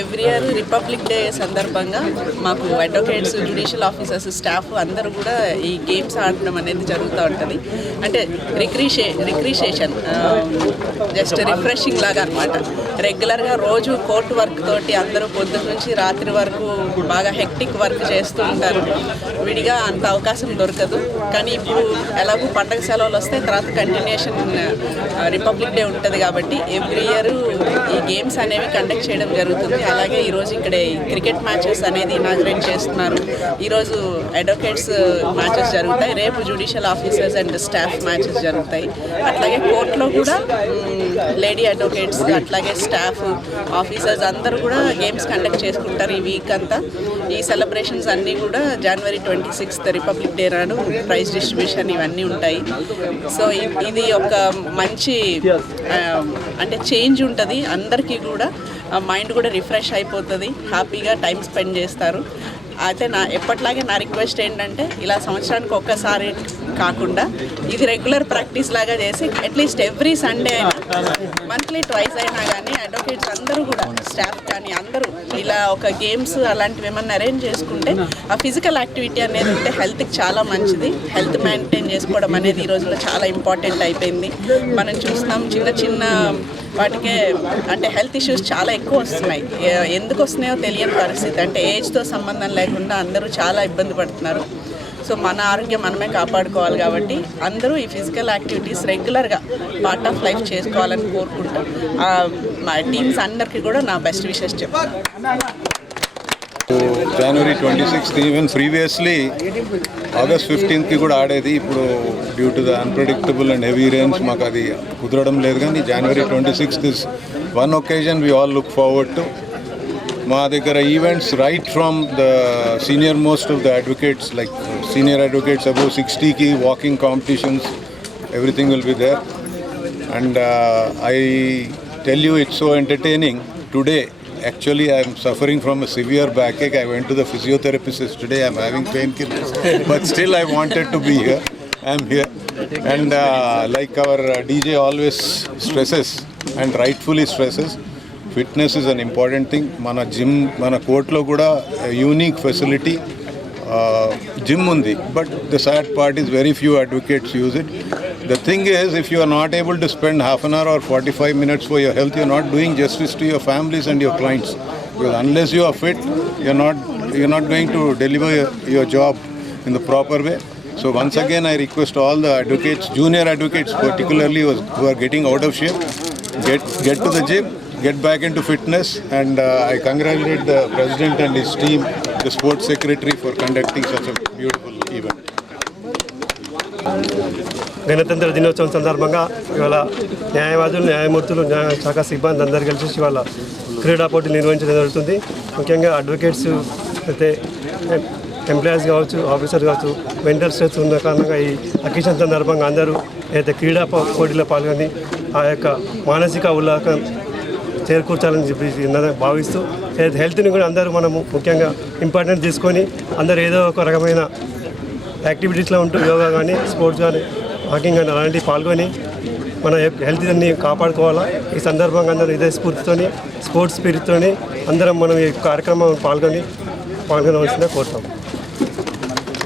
Every year republic day సందర్భంగా మాకు advocates, judicial officers, staff అందరూ కూడా ఈ గేమ్స్ ఆడడం అనేది జరుగుతూ ఉంటుంది. అంటే రిక్రిషియేషన్, జస్ట్ రిఫ్రెషింగ్ లాగా అనమాట. రెగ్యులర్గా రోజు కోర్టు వర్క్ తోటి అందరూ పొద్దున్న నుంచి రాత్రి వరకు బాగా హెక్టిక్ వర్క్ చేస్తూ ఉంటారు. విడిగా అంత అవకాశం దొరకదు. కానీ ఇప్పుడు ఎలాగో పండగ సెలవులు వస్తే తర్వాత కంటిన్యూషన్ రిపబ్లిక్ డే ఉంటుంది కాబట్టి ఎవ్రీ ఇయర్ ఈ గేమ్స్ అనేవి కండక్ట్ చేయడం జరుగుతుంది. అలాగే ఈరోజు ఇక్కడ క్రికెట్ మ్యాచెస్ అనేది ఇనాగ్రేట్ చేస్తున్నారు. ఈరోజు అడ్వకేట్స్ మ్యాచెస్ జరుగుతాయి, రేపు judicial officers and staff matches జరుగుతాయి. అట్లాగే కోర్టులో కూడా లేడీ అడ్వకేట్స్ అట్లాగే స్టాఫ్ ఆఫీసర్స్ అందరూ కూడా గేమ్స్ కండక్ట్ చేసుకుంటారు ఈ వీక్ అంతా. ఈ సెలబ్రేషన్స్ అన్నీ కూడా January 26th రిపబ్లిక్ డే నాడు ప్రైజ్ డిస్ట్రిబ్యూషన్ ఇవన్నీ ఉంటాయి. సో ఇది ఒక మంచి అంటే చేంజ్ ఉంటుంది. అందరికీ కూడా మైండ్ కూడా రిఫ్రెష్ అయిపోతుంది, హ్యాపీగా టైం స్పెండ్ చేస్తారు. అయితే ఎప్పట్లాగే నా రిక్వెస్ట్ ఏంటంటే ఇలా సంవత్సరానికి ఒక్కసారి కాకుండా ఇది రెగ్యులర్ ప్రాక్టీస్ లాగా చేసి అట్లీస్ట్ ఎవ్రీ సండే అయినా మంత్లీ ట్వైస్ అయినా కానీ అడ్వకేట్స్ అందరూ కూడా స్టాఫ్ కానీ అందరూ ఇలా ఒక గేమ్స్ అలాంటివి ఏమన్నా అరేంజ్ చేసుకుంటే ఆ ఫిజికల్ యాక్టివిటీ అనేది ఉంటే హెల్త్కి చాలా మంచిది. హెల్త్ మెయింటైన్ చేసుకోవడం అనేది ఈ రోజుల్లో చాలా ఇంపార్టెంట్ అయిపోయింది. మనం చూస్తాం చిన్న వాటికే అంటే హెల్త్ ఇష్యూస్ చాలా ఎక్కువ వస్తున్నాయి. ఎందుకు వస్తున్నాయో తెలియని పరిస్థితి. అంటే ఏజ్తో సంబంధం లేకుండా అందరూ చాలా ఇబ్బంది పడుతున్నారు. సో మన ఆరోగ్యం మనమే కాపాడుకోవాలి కాబట్టి అందరూ ఈ ఫిజికల్ యాక్టివిటీస్ రెగ్యులర్గా పార్ట్ ఆఫ్ లైఫ్ చేసుకోవాలని కోరుకుంటాం. మా టీమ్స్ అందరికీ కూడా నా బెస్ట్ విషెస్ చెప్తాను. January 26th, even previously August 15th కూడా ఆడేది. ఇప్పుడు due to the unpredictable and heavy rains మాకు అది కుదరడం లేదు. కానీ January 26th is one occasion we all look forward to. మా దగ్గర events right from the senior most of the advocates, like senior advocates above 60కి walking competitions, everything will be there. And I tell you it's so entertaining. Today actually I am suffering from a severe backache. I went to the physiotherapist today. I am having painkillers but still I wanted to be here. I am here and like our DJ always stresses and rightfully stresses, fitness is an important thing. Mana gym, mana court lo kuda unique facility gym undi, but the sad part is very few advocates use it. The thing is, if you are not able to spend half an hour or 45 minutes for your health, you are not doing justice to your families and your clients. Because unless you are fit, you're not going to deliver your job in the proper way. So once again, I request all the advocates, junior advocates particularly, who are getting out of shape, get to the gym, get back into fitness, and I congratulate the president and his team, the sports secretary, for conducting such a beautiful event. గణతంత్ర దినోత్సవం సందర్భంగా ఇవాళ న్యాయవాదులు, న్యాయమూర్తులు, న్యాయశాఖ సిబ్బంది అందరు కలిసి ఇవాళ క్రీడా పోటీలు నిర్వహించడం జరుగుతుంది. ముఖ్యంగా అడ్వకేట్స్ అయితే ఎంప్లాయీస్ కావచ్చు, ఆఫీసర్ కావచ్చు, వెండర్స్ ఉన్న కారణంగా ఈ అకేషన్ సందర్భంగా అందరూ అయితే క్రీడా పోటీలో పాల్గొని ఆ యొక్క మానసిక ఉల్లాసం చేకూర్చాలని చెప్పి భావిస్తూ హెల్త్ని కూడా అందరూ మనము ముఖ్యంగా ఇంపార్టెంట్ తీసుకొని అందరూ ఏదో ఒక రకమైన యాక్టివిటీస్లో ఉంటూ యోగా కానీ, స్పోర్ట్స్ కానీ, వాకింగ్ కానీ అలాంటివి పాల్గొని మన హెల్త్ అన్ని కాపాడుకోవాలా. ఈ సందర్భంగా అందరూ ఇదే స్ఫూర్తితోని, స్పోర్ట్స్ స్పిరిట్తోని అందరం మనం ఈ కార్యక్రమం పాల్గొనవలసిందిగా కోరుతాం.